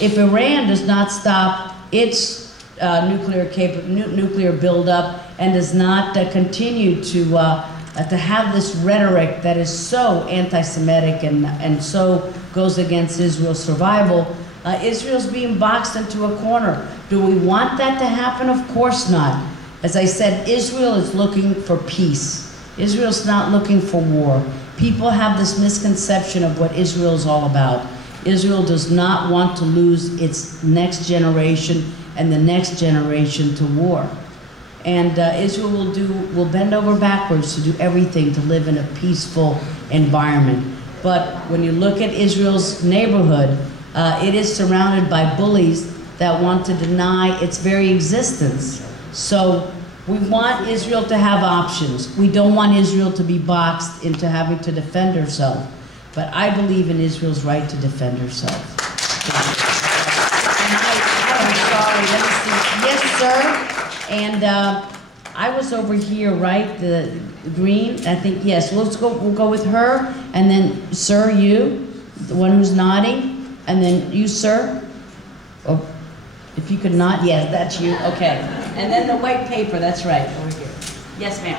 If Iran does not stop its nuclear buildup and does not continue to have this rhetoric that is so anti-Semitic and so goes against Israel's survival, Israel's being boxed into a corner. Do we want that to happen? Of course not. As I said, Israel is looking for peace. Israel's not looking for war. People have this misconception of what Israel is all about. Israel does not want to lose its next generation and the next generation to war. And Israel will bend over backwards to do everything to live in a peaceful environment. But when you look at Israel's neighborhood, it is surrounded by bullies that want to deny its very existence. So we want Israel to have options. We don't want Israel to be boxed into having to defend herself. But I believe in Israel's right to defend herself. I'm sorry, let me see. Yes, sir. And I was over here, right? The green, I think, yes. We'll go with her. And then, sir, you, the one who's nodding. And then you, sir. Oh, if you could nod, yes, that's you. Okay. And then the white paper, that's right, over here. Yes, ma'am.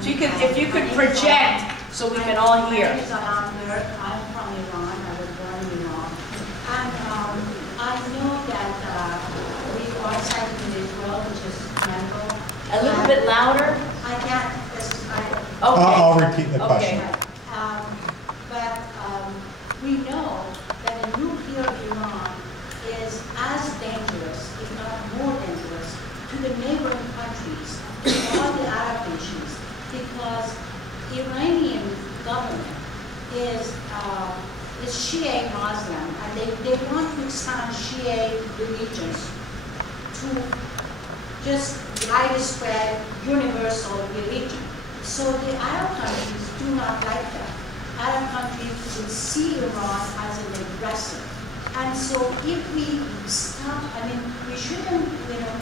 So if you could project so we can all hear. My name is Ileana. I'm from Iran. I was born in Iran. And I know that we are cited in Israel, which is memorable. A little bit louder? I can't. Okay. I'll repeat the question. Okay. But we know that a nuclear Iran is as dangerous, if not more dangerous, to the neighboring countries, to all the Arab nations, because Iranian government is Shia Muslim, and they want to expand Shia religions to just widespread universal religion. So the Arab countries do not like that. Arab countries would see Iran as an aggressor. And so if we stop, I mean, we shouldn't,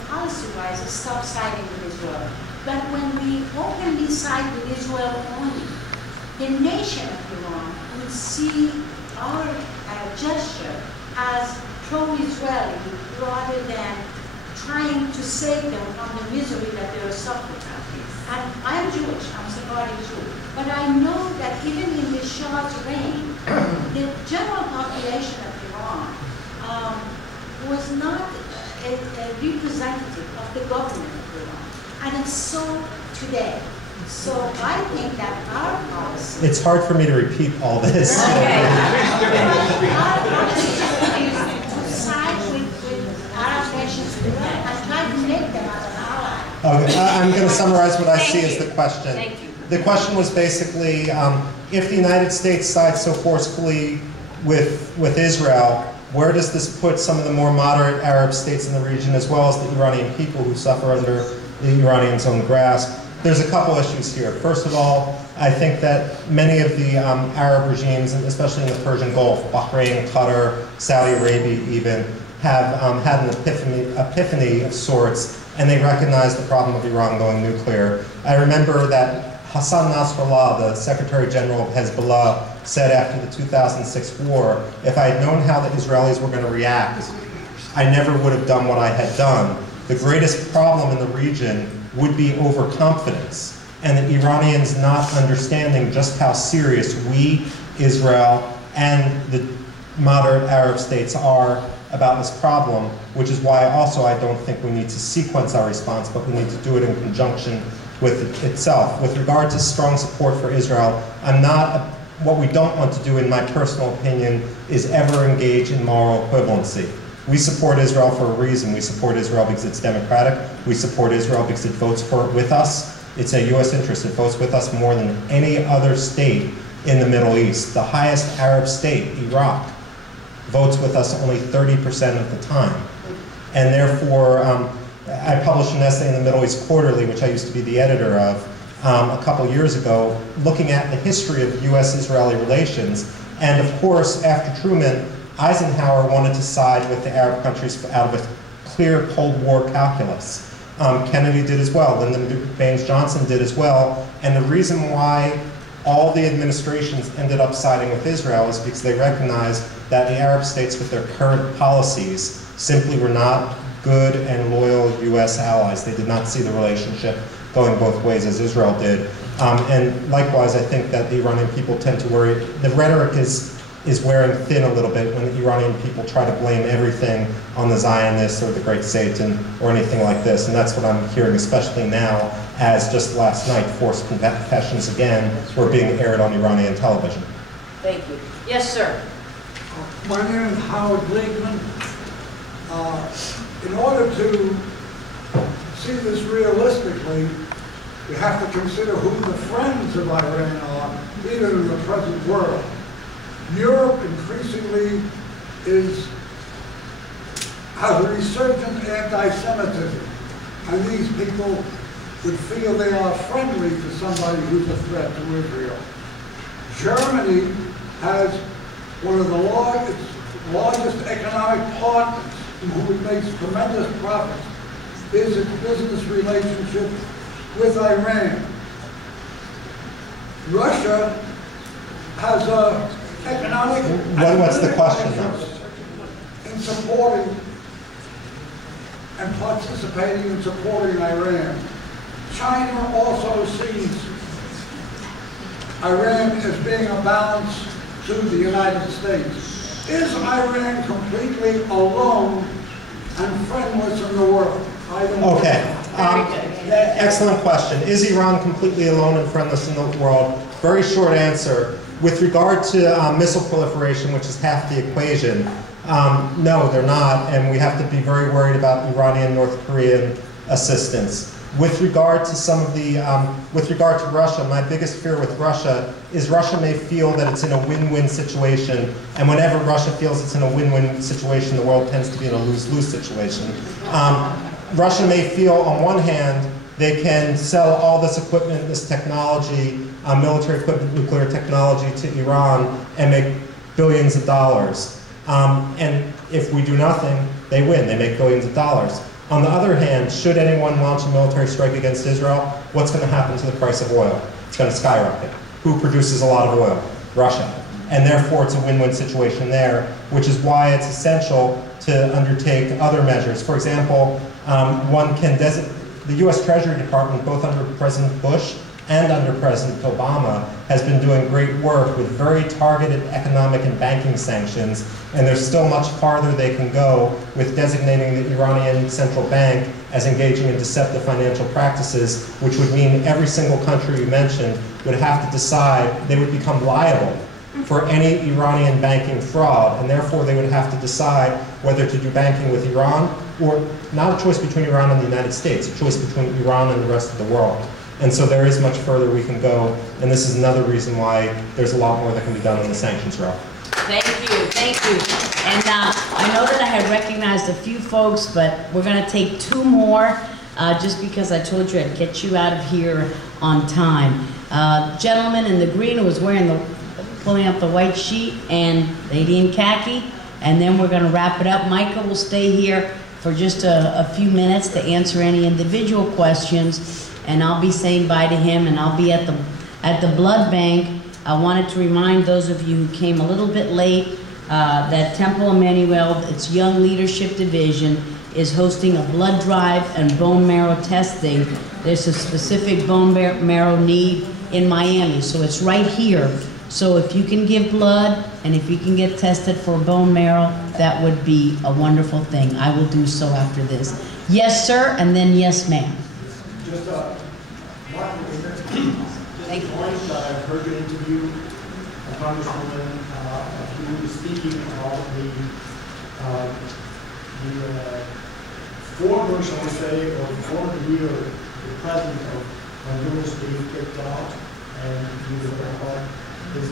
policy-wise, stop siding with Israel. But when we openly side with Israel only, the nation of Iran would see our gesture as pro-Israeli rather than trying to save them from the misery that they are suffering. And I'm Jewish, I'm Sephardic Jew, but I know that even in the Shah's reign, the general population of Iran was not a representative of the government of Iran. And it's so today. So I think that our policy... It's hard for me to repeat all this. Okay. Our policy is to side with Arab nations and try to make them as an ally. Okay, I'm going to summarize what I see as the question. Thank you. The question was basically, if the United States sides so forcefully with Israel, where does this put some of the more moderate Arab states in the region, as well as the Iranian people who suffer under the Iranians' own grasp? There's a couple issues here. First of all, I think that many of the Arab regimes, especially in the Persian Gulf, Bahrain, Qatar, Saudi Arabia even, have had an epiphany of sorts, and they recognize the problem of Iran going nuclear. I remember that Hassan Nasrallah, the Secretary General of Hezbollah, said after the 2006 war, if I had known how the Israelis were going to react, I never would have done what I had done. The greatest problem in the region would be overconfidence, and the Iranians not understanding just how serious we, Israel, and the moderate Arab states are about this problem, which is why also I don't think we need to sequence our response, but we need to do it in conjunction with itself. With regard to strong support for Israel, what we don't want to do, in my personal opinion, is ever engage in moral equivalency. We support Israel for a reason. We support Israel because it's democratic. We support Israel because it votes with us. It's a U.S. interest. It votes with us more than any other state in the Middle East. The highest Arab state, Iraq, votes with us only 30% of the time. And therefore, I published an essay in the Middle East Quarterly, which I used to be the editor of, a couple years ago, looking at the history of U.S.-Israeli relations. And of course, after Truman, Eisenhower wanted to side with the Arab countries out of a clear Cold War calculus. Kennedy did as well, Lyndon Baines Johnson did as well, and the reason why all the administrations ended up siding with Israel is because they recognized that the Arab states with their current policies simply were not good and loyal U.S. allies. They did not see the relationship going both ways as Israel did. And likewise, I think that the Iranian people tend to worry. The rhetoric is wearing thin a little bit when the Iranian people try to blame everything on the Zionists or the Great Satan or anything like this. And that's what I'm hearing, especially now, as just last night, forced confessions again were being aired on Iranian television. Thank you. Yes, sir. My name is Howard Liegman. In order to see this realistically, we have to consider who the friends of Iran are, even in the present world. Europe increasingly has a resurgent anti-Semitism, and these people would feel they are friendly to somebody who's a threat to Israel. Germany has one of the largest economic partners who makes tremendous profits is its business relationship with Iran. Russia has a economic What's the question now? in supporting and participating in supporting Iran. China also sees Iran as being a balance to the United States. Is Iran completely alone and friendless in the world? I don't know. Okay. Excellent question. Is Iran completely alone and friendless in the world? Very short answer. With regard to missile proliferation, which is half the equation, no, they're not, and we have to be very worried about Iranian, North Korean assistance. With regard to some of the, with regard to Russia, my biggest fear with Russia is Russia may feel that it's in a win-win situation, and whenever Russia feels it's in a win-win situation, the world tends to be in a lose-lose situation. Russia may feel, on one hand, they can sell all this equipment, this technology, military equipment, nuclear technology to Iran and make billions of dollars. And if we do nothing, they win. They make billions of dollars. On the other hand, should anyone launch a military strike against Israel, what's going to happen to the price of oil? It's going to skyrocket. Who produces a lot of oil? Russia. And therefore, it's a win-win situation there, which is why it's essential to undertake other measures. For example, one can designate the U.S. Treasury Department, both under President Bush and under President Obama, has been doing great work with very targeted economic and banking sanctions, and there's still much farther they can go with designating the Iranian central bank as engaging in deceptive financial practices, which would mean every single country you mentioned would have to decide, they would become liable for any Iranian banking fraud, and therefore they would have to decide whether to do banking with Iran, or not a choice between Iran and the United States, a choice between Iran and the rest of the world. And so there is much further we can go, and this is another reason why there's a lot more that can be done on the sanctions route. Thank you, thank you. And I know that I had recognized a few folks, but we're going to take two more, just because I told you I'd get you out of here on time. Gentleman in the green who was wearing pulling up the white sheet, and lady in khaki, and then we're going to wrap it up. Micah will stay here for just a few minutes to answer any individual questions, and I'll be saying bye to him, and I'll be at the blood bank. I wanted to remind those of you who came a little bit late that Temple Emmanuel, its Young Leadership Division, is hosting a blood drive and bone marrow testing. There's a specific bone marrow need in Miami, so it's right here. So if you can give blood and if you can get tested for bone marrow, that would be a wonderful thing. I will do so after this. Yes, sir, and then yes, ma'am. Just Martin, Thank you. I've heard you interview a congresswoman who was speaking about the former, shall we say, or former year, the president of Honduras being kicked out, and he was about his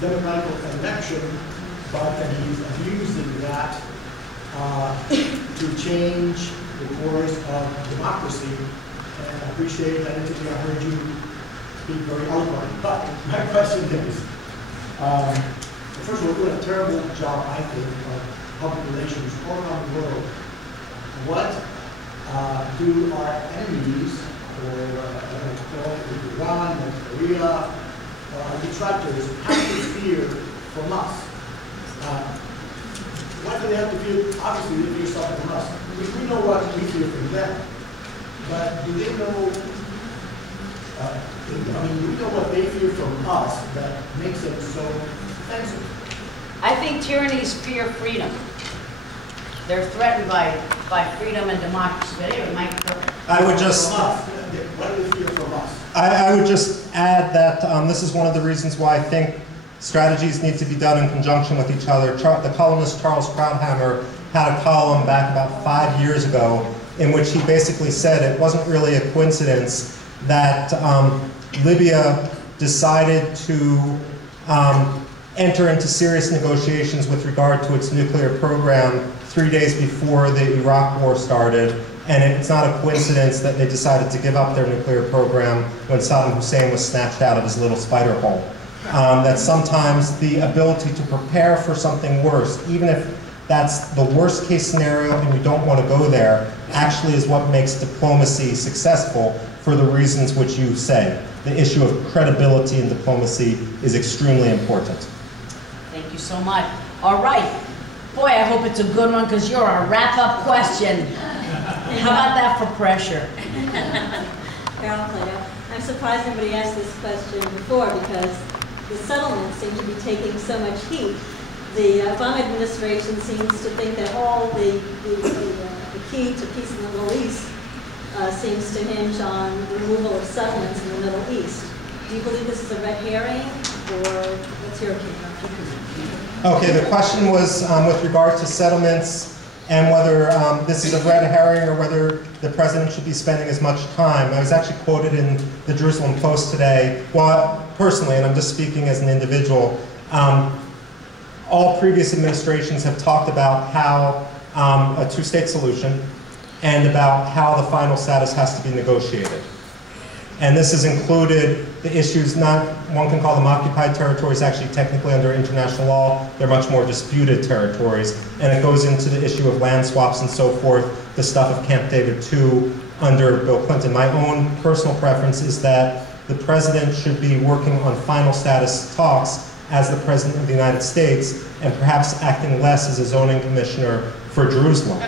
democratic election, but that he's abusing that to change the course of democracy. And I appreciate that interview. I heard you speak very eloquently. But my question is, first of all, we're doing a terrible job, I think, of public relations all around the world. What do our enemies, or Iran, North Korea, detractors have to fear from us Why do they have to fear? Obviously, they fear something from us. We know what we fear from them, but do they know? Do we know what they fear from us that makes them so offensive? I think tyrannies fear freedom. They're threatened by freedom and democracy. But anyway, Mike. I would just. What do they fear from us? I would just add that this is one of the reasons why I think strategies need to be done in conjunction with each other. The columnist Charles Krauthammer had a column back about 5 years ago in which he basically said it wasn't really a coincidence that Libya decided to enter into serious negotiations with regard to its nuclear program 3 days before the Iraq war started. And it's not a coincidence that they decided to give up their nuclear program when Saddam Hussein was snatched out of his little spider hole. That sometimes the ability to prepare for something worse, even if that's the worst case scenario and we don't want to go there, actually is what makes diplomacy successful for the reasons which you say. The issue of credibility in diplomacy is extremely important. Thank you so much. All right. Boy, I hope it's a good one because you're our wrap-up question. How about that for pressure? Carol Plato. I'm surprised nobody asked this question before because the settlements seem to be taking so much heat. The Obama administration seems to think that all the key to peace in the Middle East seems to hinge on removal of settlements in the Middle East. Do you believe this is a red herring, or what's your opinion? Okay, the question was with regard to settlements and whether this is a red herring or whether the president should be spending as much time. I was actually quoted in the Jerusalem Post today. Well, personally, and I'm just speaking as an individual, all previous administrations have talked about how a two-state solution and about how the final status has to be negotiated. And this has included the issues, one can call them occupied territories, actually technically under international law, they're much more disputed territories. And it goes into the issue of land swaps and so forth, the stuff of Camp David II under Bill Clinton. My own personal preference is that the president should be working on final status talks as the president of the United States and perhaps acting less as a zoning commissioner for Jerusalem.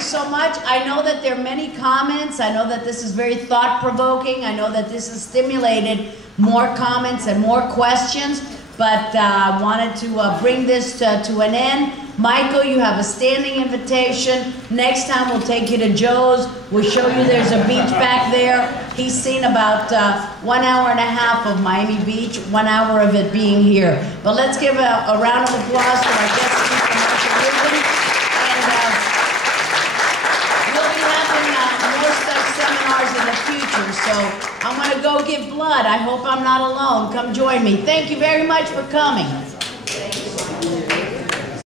So much. I know that there are many comments. I know that this is very thought-provoking. I know that this has stimulated more comments and more questions, but I wanted to bring this to an end. Michael, you have a standing invitation. Next time we'll take you to Joe's. We'll show you there's a beach back there. He's seen about 1 hour and a half of Miami Beach, 1 hour of it being here. But let's give a round of applause to our guest speaker, Rubin. Seminars in the future, so I'm going to go give blood. I hope I'm not alone. Come join me. Thank you very much for coming.